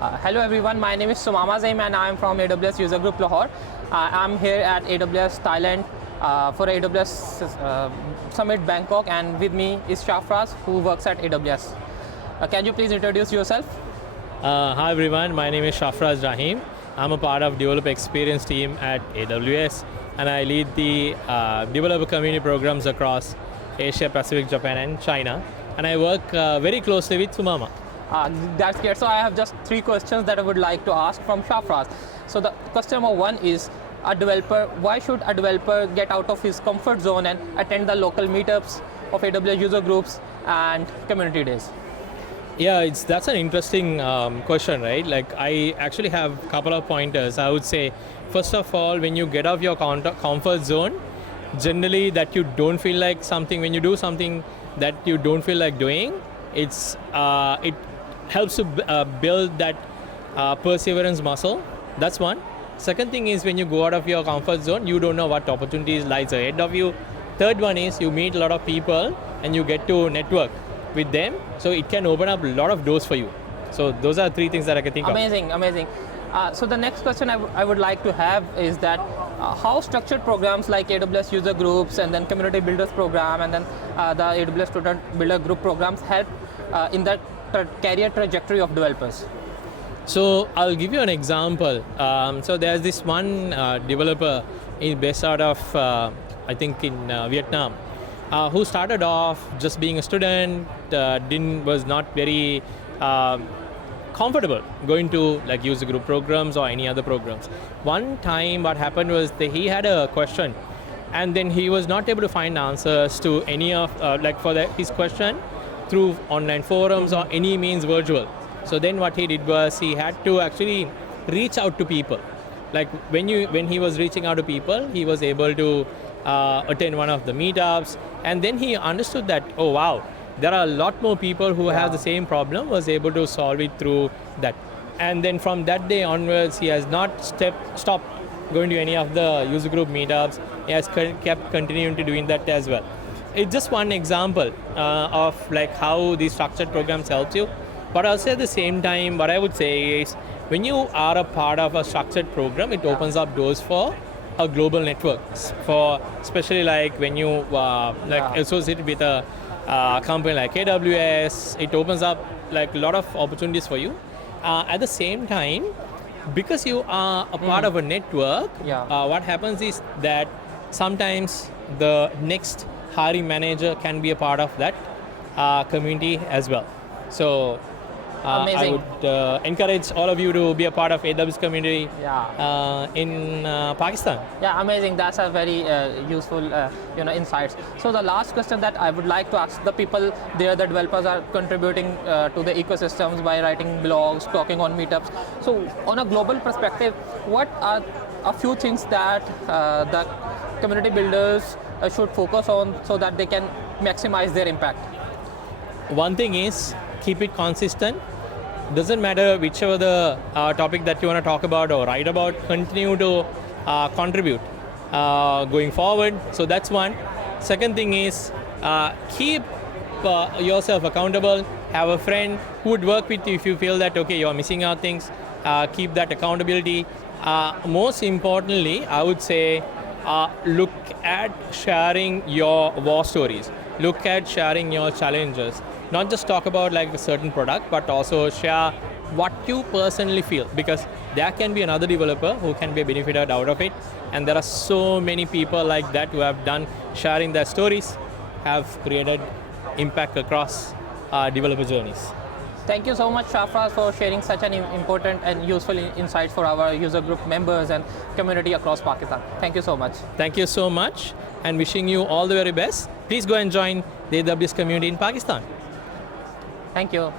Hello everyone, my name is Shafraz Rahim and I am from AWS User Group Lahore. I'm here at AWS Thailand for AWS Summit Bangkok, and with me is Shafraz, who works at AWS. Can you please introduce yourself? Hi everyone, my name is Shafraz Rahim. I'm a part of developer experience team at AWS, and I lead the developer community programs across Asia, Pacific, Japan and China. And I work very closely with Sumama. That's great. So I have just 3 questions that I would like to ask from Shafraz. So the question number 1 is, why should a developer get out of his comfort zone and attend the local meetups of AWS user groups and community days? Yeah, that's an interesting question, right? Like, I actually have a couple of pointers. I would say, first of all, when you get off your comfort zone, generally that you don't feel like something, when you do something that you don't feel like doing, it helps to build that perseverance muscle. That's one. Second thing is, when you go out of your comfort zone, you don't know what opportunities lies ahead of you. Third one is, you meet a lot of people and you get to network with them, so it can open up a lot of doors for you. So those are 3 things that I can think of. Amazing. So the next question I would like to have is that how structured programs like AWS user groups and then community builders program and then the AWS student builder group programs help in the career trajectory of developers? So I'll give you an example. So there's this one developer based out of, I think in Vietnam, who started off just being a student, was not very comfortable going to like user group programs or any other programs. One time what happened was that he had a question, and then he was not able to find answers to any of his question through online forums or any means virtual. So then what he did was he had to actually reach out to people. Like when he was reaching out to people, he was able to attend one of the meetups, and then he understood that, oh wow, there are a lot more people who have the same problem, was able to solve it through that. And then from that day onwards, he has not stopped going to any of the user group meetups. He has kept continuing to doing that as well. It's just one example of like how these structured programs help you. But also at the same time, what I would say is, when you are a part of a structured program, it opens up doors for a global network. For especially like when you associate with a company like AWS, it opens up like a lot of opportunities for you. At the same time, because you are a part of a network, what happens is that sometimes the next hiring manager can be a part of that community as well. So I would encourage all of you to be a part of AWS community in Pakistan. Yeah, amazing. That's a very useful insights. So the last question that I would like to ask the people there, the developers are contributing to the ecosystems by writing blogs, talking on meetups. So on a global perspective, what are a few things that the community builders should focus on so that they can maximize their impact? One thing is, keep it consistent. Doesn't matter whichever the topic that you want to talk about or write about, continue to contribute going forward. So that's one. Second thing is, keep yourself accountable. Have a friend who would work with you if you feel that, okay, you're missing out things. Keep that accountability. Most importantly, I would say, look at sharing your war stories. Look at sharing your challenges. Not just talk about like a certain product, but also share what you personally feel, because there can be another developer who can be benefited out of it. And there are so many people like that who have done sharing their stories, have created impact across developer journeys. Thank you so much, Shafraz, for sharing such an important and useful insights for our user group members and community across Pakistan. Thank you so much. Thank you so much, and wishing you all the very best. Please go and join the AWS community in Pakistan. Thank you.